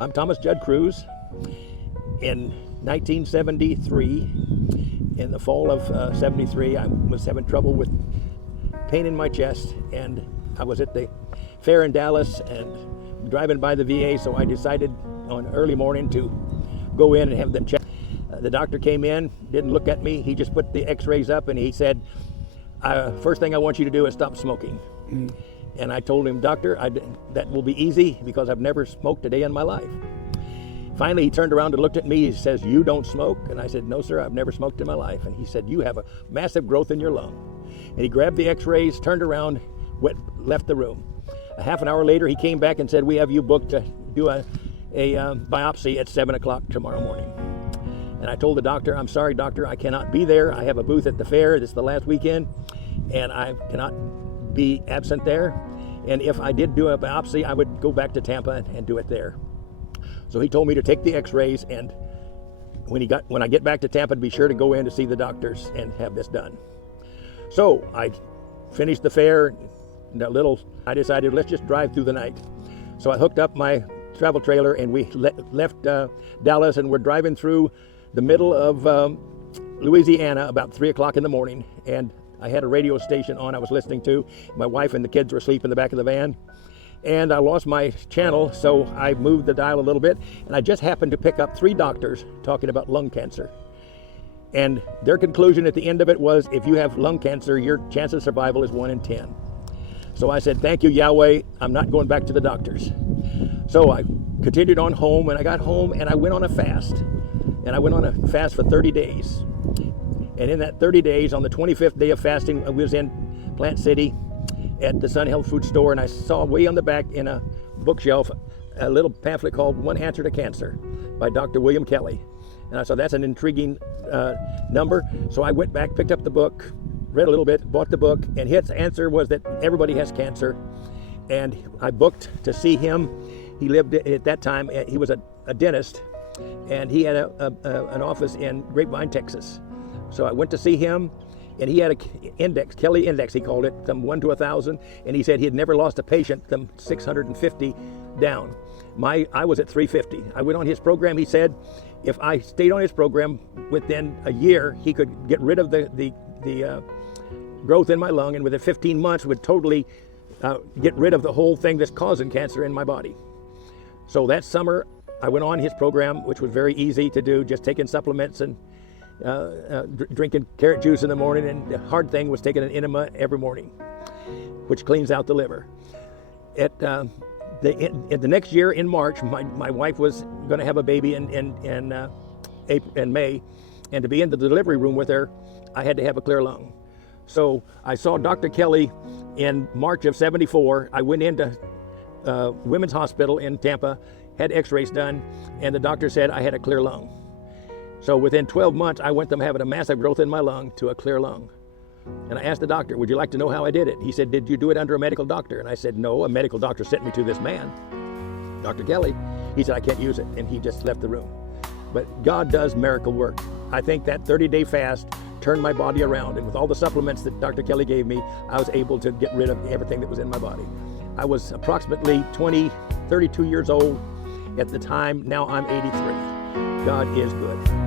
I'm Thomas Judd Kruse. In 1973, in the fall of 73, I was having trouble with pain in my chest, and I was at the fair in Dallas and driving by the VA, so I decided on early morning to go in and have them check. The doctor came in, didn't look at me, he just put the x-rays up and he said, first thing I want you to do is stop smoking. And I told him, doctor, that will be easy because I've never smoked a day in my life. Finally, he turned around and looked at me. He says, you don't smoke? And I said, no, sir, I've never smoked in my life. And he said, you have a massive growth in your lung. And he grabbed the x-rays, turned around, left the room. A half an hour later, he came back and said, we have you booked to do a biopsy at 7 o'clock tomorrow morning. And I told the doctor, I'm sorry, doctor, I cannot be there. I have a booth at the fair. This is the last weekend, and I cannot be absent there. And if I did do a biopsy, I would go back to Tampa and do it there. So he told me to take the x-rays, and when I get back to Tampa, to be sure to go in to see the doctors and have this done. So I finished the fair. I decided, let's just drive through the night. So I hooked up my travel trailer, and we left Dallas, and we're driving through the middle of Louisiana about 3 o'clock in the morning. And I had a radio station on I was listening to. My wife and the kids were asleep in the back of the van. And I lost my channel, so I moved the dial a little bit. And I just happened to pick up 3 doctors talking about lung cancer. And their conclusion at the end of it was, if you have lung cancer, your chance of survival is 1 in 10. So I said, thank you, Yahweh, I'm not going back to the doctors. So I continued on home, and I got home, and I went on a fast. And I went on a fast for 30 days. And in that 30 days, on the 25th day of fasting, I was in Plant City at the Sun Health Food Store, and I saw way on the back in a bookshelf a little pamphlet called One Answer to Cancer by Dr. William Kelly. And I saw that's an intriguing number. So I went back, picked up the book, read a little bit, bought the book, and his answer was that everybody has cancer. And I booked to see him. He lived at that time, he was a dentist, and he had an office in Grapevine, Texas. So I went to see him, and he had an index, Kelly index, he called it, from 1 to 1,000, and he said he had never lost a patient from 650 down. I was at 350. I went on his program. He said if I stayed on his program, within a year, he could get rid of the growth in my lung, and within 15 months would totally get rid of the whole thing that's causing cancer in my body. So that summer, I went on his program, which was very easy to do, just taking supplements and drinking carrot juice in the morning, and the hard thing was taking an enema every morning, which cleans out the liver. At the next year in March, my wife was going to have a baby in May, and to be in the delivery room with her, I had to have a clear lung. So I saw Dr. Kelly in March of '74. I went into Women's Hospital in Tampa, had x-rays done, and the doctor said I had a clear lung. So within 12 months, I went from having a massive growth in my lung to a clear lung. And I asked the doctor, would you like to know how I did it? He said, did you do it under a medical doctor? And I said, no, a medical doctor sent me to this man, Dr. Kelly. He said, I can't use it, and he just left the room. But God does miracle work. I think that 30-day fast turned my body around, and with all the supplements that Dr. Kelly gave me, I was able to get rid of everything that was in my body. I was approximately 32 years old at the time. Now I'm 83. God is good.